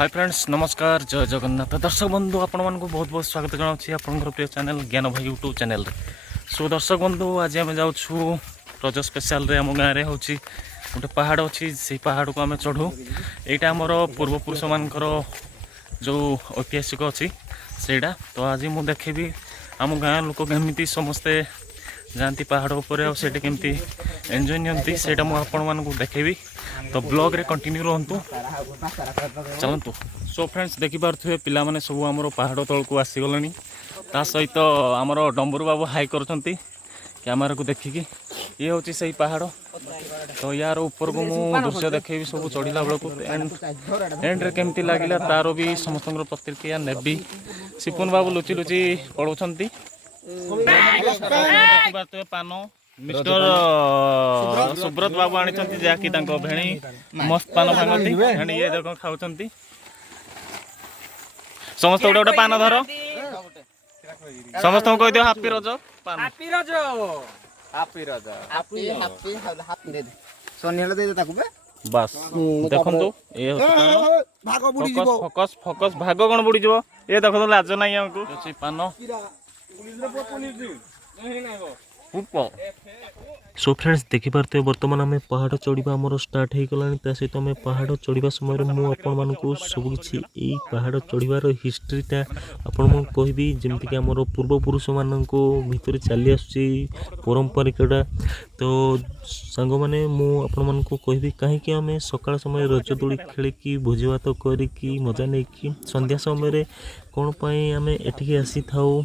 Hi friends नमस्कार जय जगन्नाथ दर्शक बंधु आपण मानक बहुत बहुत स्वागत जनावि आपंकर प्रिय चैनल ज्ञान भाई यूट्यूब चैनल सो दर्शक बंधु आज आम जाऊँ रज स्पेशल रे आम गाँव में हूँ गोटे पहाड़ अच्छी से पहाड़ को आम चढ़ू यहाँ आमर पूर्वपुरुष मानकर जो ऐतिहासिक अच्छी सेटा तो आज मुझे देखेबी आम गाँव लोक केमी समस्ते जाती पहाड़ उपर आमती एंजॉय नियंती सेटा मुझे देखेबी तो ब्लॉग रे कंटिन्यू रहंतु चलतु। सो फ्रेंड्स देखिपे पिला माने सब आमर पहाड़ तल को आसीगले ता सहित आमर डंबरू बाबू हाई करछंती कैमेरा को देखिकी ये हूँ से पहाड़ तो यार ऊपर को मुझे दृश्य देखेबी सब चढ़ला बेलू एंड रे केमती लगिला तार भी समस्त प्रतिक्रिया नेबी सिपुन बाबू लुचि लुचि पड़ौंती पान मिस्टर सुब्रत बाबू आनी जहाँकि भेणी मस्त पान भांगती ये देख खाऊँ समस्त गोटे गोटे पान धर समस्त कह दियो हापी रज बस देखो ये फोकस फोकस भाग कौन बुड़ी जीव ये देखो लाज ना हमको पान सो फ्रेंड्स देखिपे बर्तमान आम पहाड़ चढ़ा आमर स्टार्ट हो गला सहित आम पहाड़ चढ़ा समय मुझे सबकि पहाड़ चढ़ार हिस्ट्रीटा आपण कहबी जमीक आमर पूर्वपुरुष मान भर चली आसुची परंपरिकटा तो सांग मैंने मुझे कहबी कहीं आम सकाल समय रज दोली खेलिकी भोजी भात करी मजा नहीं संध्या समय कौन पाई आम एठिकी आसी थाऊ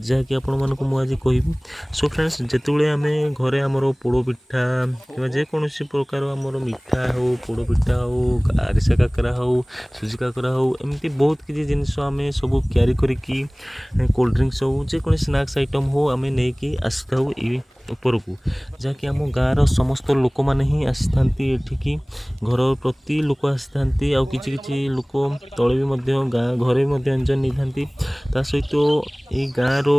जहाँकि आपण मानक मुझे कहबी। सो फ्रेंड्स जिते आम घरे आमर पोड़ पिठा कि जेकोसी प्रकार आमर मिठा हो पोड़ पिठा हो आरिसा काकरा हो सुजी काकरा हो एमती बहुत किसी जिनस आम सब क्यारी करिकी कोल्ड ड्रिंक्स हो जेको स्नैक्स आइटम हो आम नहीं आसी था ऊपर को जहाँकि आम गाँव समस्त लोक मैंने ही आसी था एठिकी घर प्रति लोक आसी था आ कि लोक तले भी गाँ घरे भी एंजॉय नहीं था सहित ये गाँव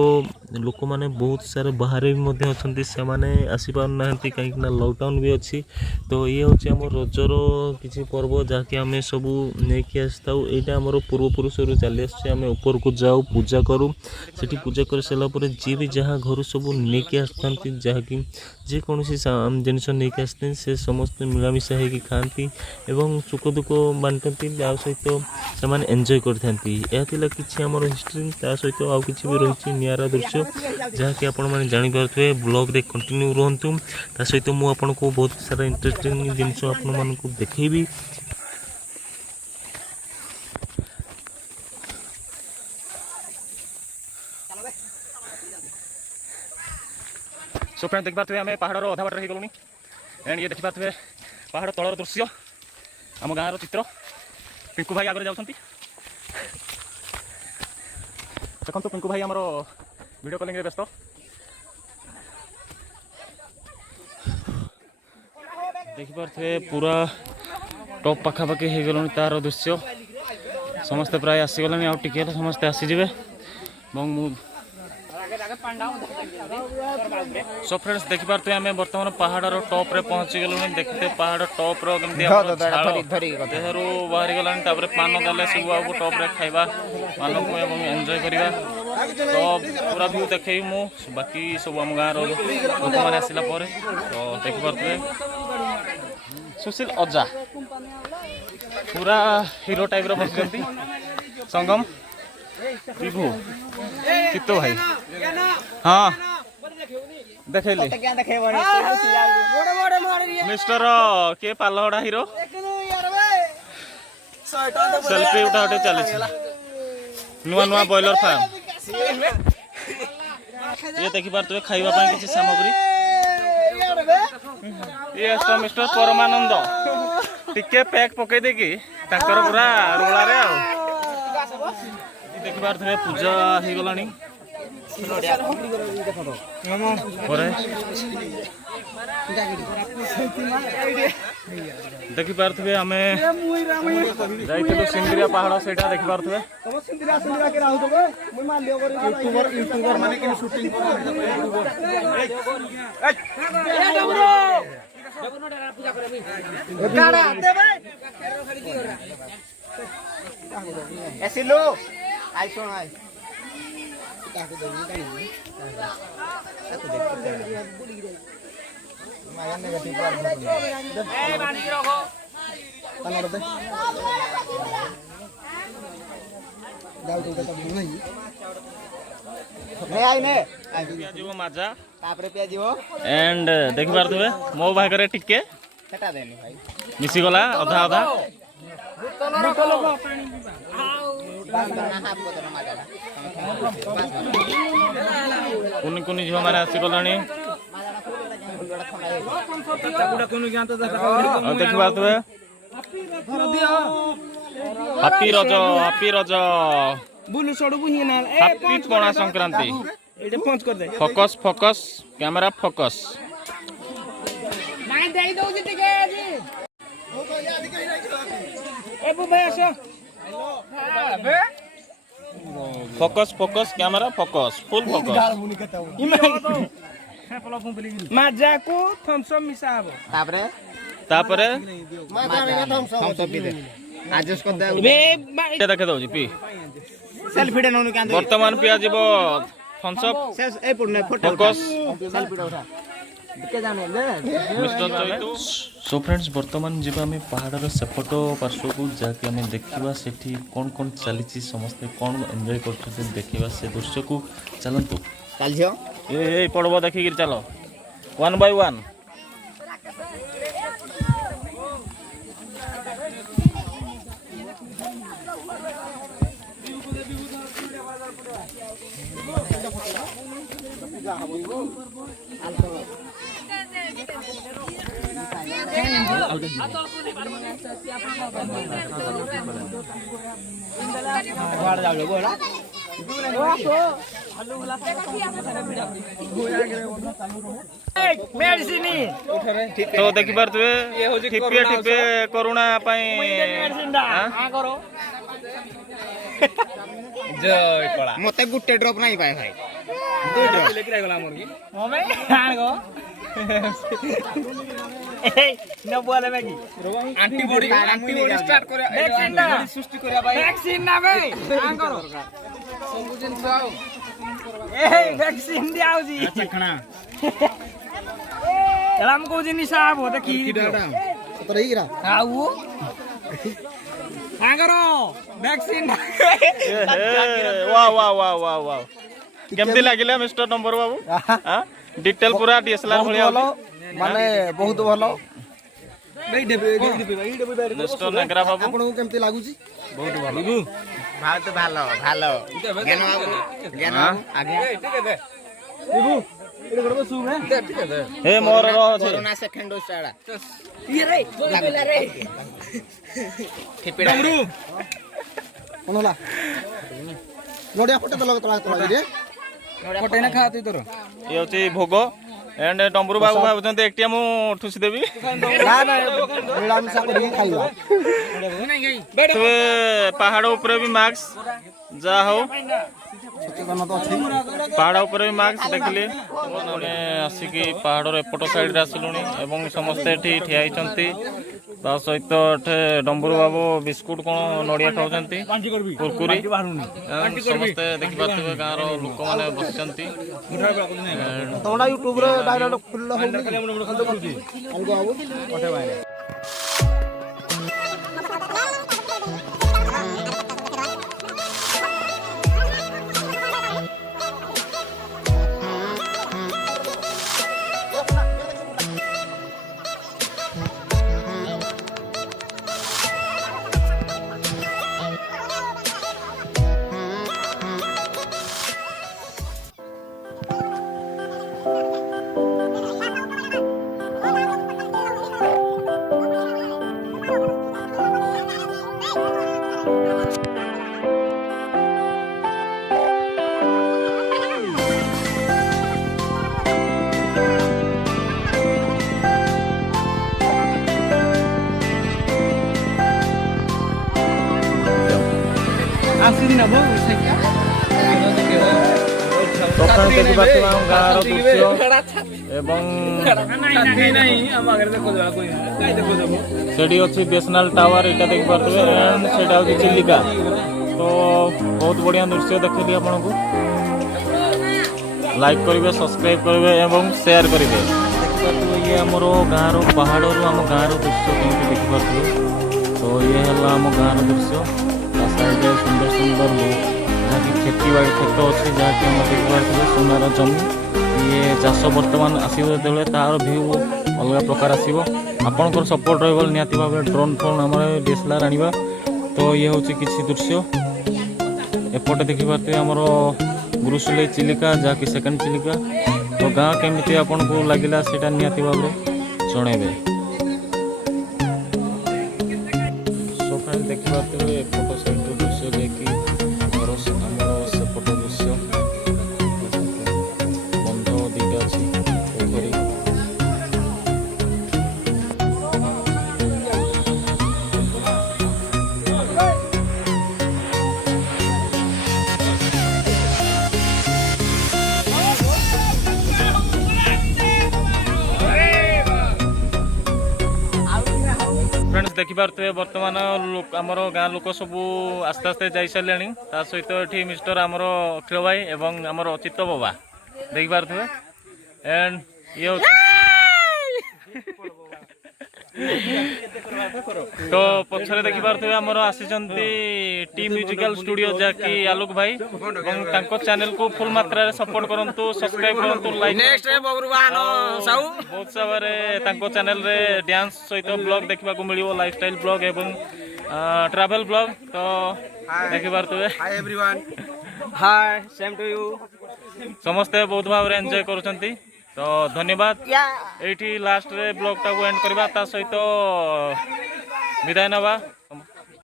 लोक मैंने बहुत सारे बाहर भी अच्छा से आसीपार ना कहीं लॉकडाउन भी अच्छी तो ये हूँ आम रजर किसी पर्व जहाँकि आम सब नहीं आसी था यहाँ आम पूर्वपुरुष चली आम ऊपर को जाऊ पूजा करूँ से पूजा कर सारापर जी भी जहाँ घर सब नहीं आसता जहाँकि जेकोसी जिनस नहीं आसते से समस्त मिलामिशा होगी खाती एवं सुख दुख बांटती आ सहित से एंजॉय करती कि आम हिस्ट्री ता सहित आउ कि भी रही निरा दृश्य जहाँकि आपण मैंने जानीपे ब्लॉग रे कंटिन्यू रुहतु ता सहित मुझे बहुत सारा इंटरेस्टिंग जिनस आपण देखी। सो फ्रेंड देखिपे आम पहाड़ अधा बाट हो गलुनी एंड ये देखिपे पहाड़ तलर दृश्य आम गाँव चित्र पिंकू भाई आगे जाऊँ देखो पिंकू भाई आमर वीडियो कॉलिंग व्यस्त देखिपे पूरा टॉप पाखापाखि हो गलुनी तार दृश्य समस्ते प्राय आसीगले आउ टिके समस्ते आसीजे सो फ्रेंड्स देखिपे आम बर्तमान पहाड़ टॉप रे पहुंची गलुनी देखते पहाड़ टॉप रही बाहरी गलानी पान देले सब टॉप रे खाइबा पान को एंजॉय करवा तो पूरा व्यू देखे मु बाकी सब आम गाँव लोक मैंने आसला तो देखिपे सुशील अजा पूरा हीरो टाइप बसती संगम विभू चित्तो भाई हाँ देखली मिस्टर किए पालहड़ा हीरो सेल्फी उठा उठे चली नुआ नुआ बॉयलर फार्म ये देखिपे खाइबा किसी सामग्री ये तो मिस्टर परमानंद टिके पैक पकई देकी पूरा रोला रे देखिपे पूजा हो गलानी देखिपे आम जाइलु सिंदरिया पहाड़ से देखिपे एसिलो आई सुन आई ताको दे ये कानी ताको दे माया नेगेटिव पर ए मानी रखो तनर दे जाऊ तो नहीं नहीं आई ने ପିଆଯିବ ମାଜା तापरे पे जीवो एंड देखि पारथबे मो भागरे टिके सेटा देनी भाई मिसी गला अधा अधा कुनी कुनी झियो माने आसी गलानी देखि पारथबे हापी रज बुलु सडु बुही ना हापी पणा संक्रांति एटे पंच कर they focus focus camera focus नाइ देई दउ जी टिके आजी ए बु भाई आसो बे focus focus camera focus full focus माजा को थम्स अप मिसा हबो तापरे माजा में थम्स अप पी दे आज उसको दे ये देखे दउजी पी सेल्फी डे ननु कांदे वर्तमान पिया जीव थम्स अप ए पुरने फोटो फोकस सेल्फी डे उठा दिखे जाने ले मिस्टर चैतू सो फ्रेंड्स वर्तमान जीव आम पहाड़ सेपट पार्श्व को जाके आम देखा सेठी कौन कौन चली समस्ते कौन एंजॉय करते देखा से दृश्य को चलतु काल झियो ए पड़ब देखिक चलो 1 बाय 1 मेडिसिन तो देखि पारथबे ठिपे ठिपे करुणा पई करो जय कला मते गुटे ड्रॉप नहीं पाए भाई दो ड्रॉप लेके गला मोर की हमें आन गो ए न बोले मैगी एंटीबॉडी स्टार्ट करे एंटीबॉडी सृष्टि करे भाई वैक्सीन ना भाई आन करो सब जिन खाओ ए वैक्सीन दियाओ जी चखना एलाम को जिन साहब हो देखी तो रही गिरा आऊ आन करो वैक्सीन वाह वाह वाह वाह वाह केमती लागिला मिस्टर नंबर बाबू हां डिटेल पूरा डीएसएलआर भलिया माने बहुत भलो मिस्टर नगरा बाबू आपन को केमती लागुची बहुत भलो बहुत भालो भालो ज्ञान बाबू ज्ञान आगे ठीक है दे बाबू इडे गडबो सु में ठीक है दे हे मोर रह छे कोरोना सेकंड डोज आड़ा ये रे बोला रे ठेपेडा डमरू कोनला नोडिया फोटो तो लगत तोला रे फोटो ना खा तू तोर ये होची भोग एंड डम्बरू बाबू भाबुचंते एकटिया मु ठुसी देबी ना ना मिलामिशा करी खाइबा तबे पहाड़ ऊपर भी मार्क्स जा हो सचेतन तो अछि पहाड़ ऊपर भी मार्क्स देखले माने आसिकी पहाड़ रे एपट साइड रे आसलुनी एवं समस्त एठी ठिया हिचंती ता सहित एठे डम्बरू बाबू बिस्कुट कोन नडिया खाउचंती कुरकुरी समस्त देखि पाथबे गाँव रो लोक माने बसचंती तोडा यूट्यूब रे डायरेक्ट फुल होनी हमको बाबू ओठे बारे आसिन नबो ଦୋକାନ ଦେଖିପାରୁଥିବା ଆମ ଗାଁର ଦୃଶ୍ୟ ଏବଂ ସେଠି ଅଛି ବେସନାଲ ଟାୱାର ଏଇଟା ଦେଖିପାରୁଥିବେ ଏଣ୍ଡ ସେଇଟା ହେଉଛି ଚିଲିକା। ତ ବହୁତ ବଢ଼ିଆ ଦୃଶ୍ୟ ଦେଖିଲି ଆପଣଙ୍କୁ। ଲାଇକ୍ କରିବେ, ସବସ୍କ୍ରାଇବ୍ କରିବେ ଏବଂ ସେୟାର କରିବେ। ଦେଖିପାରୁଥିବେ ଇଏ ଆମର ଗାଁର ପାହାଡ଼ରୁ ଆମ ଗାଁର ଦୃଶ୍ୟ କେମିତି ଦେଖିପାରୁଥିବେ। ତ ଇଏ ହେଲା ଆମ ଗାଁର ଦୃଶ୍ୟ। ତା ସାଇଡ଼ରେ ସୁନ୍ଦର ସୁନ୍ଦର ଯାହାକି ଖେତିବାଡ଼ି କ୍ଷେତ ଅଛି, ଯାହାକି ଆମେ ଦେଖିପାରୁଥିବେ ସୁନାର ଜମି। ଇଏ ଚାଷ ବର୍ତ୍ତମାନ ଆସିବ ଯେତେବେଳେ ତାର ଭିୟୁ ଅଲଗା ପ୍ରକାର ଆସିବ। ଆପଣଙ୍କର ସପୋର୍ଟ ରହିବ ନିହାତି ଭାବରେ। ଡ୍ରୋନ୍ ଫ୍ରୋନ୍ ଆମର DSLR ଆଣିବା। ତ ଇଏ ହେଉଛି କିଛି ଦୃଶ୍ୟ। ଏପଟେ ଦେଖିପାରୁଥିବେ ଆମର ଗୁରୁସୁଲେଇ ଚିଲିକା, ଯାହାକି ସେକେଣ୍ଡ ଚିଲିକା। ତ ଗାଁ କେମିତି ଆପଣଙ୍କୁ ଲାଗିଲା ସେଇଟା ନିହାତି ଭାବରେ ଜଣାଇବେ। ସକାଳେ ଦେଖିପାରୁଥିବେ ଏପଟ ସାଇଡ଼ର ଦୃଶ୍ୟ, ଯାଇକି ଆମର ସେପଟ ଦୃଶ୍ୟ ବନ୍ଧ ଦୁଇଟା ଅଛି, ପୋଖରୀ। फ्रेंड्स देखिपारे बर्तमान आमर गाँ लोक सब आस्ते आस्ते जाई सारे। ता सहित ये मिस्टर आमर अखिल भाई एवं आमर चित्त बाबा देखिपारे। एंड ये तो पछरे देखिपारे आमर आसी टी म्यूजिकल स्टूडियो, जहाँकि आलोक भाई और चैनल को फुल मात्रा सपोर्ट करंतु, सब्सक्राइब करंतु, लाइक। बहुत सारे चैनल रे डांस सहित ब्लॉग देखा मिलो, लाइफस्टाइल ब्लॉग एवं ट्रैवल ब्लॉग। तो देखिपारे hi everyone, hi same to you. समस्ते बहुत भाव एंजॉय करुछंती। तो धन्यवाद। एठी लास्ट रे ब्लॉग टाको एंड करबा, ता सहित विदाय नबा।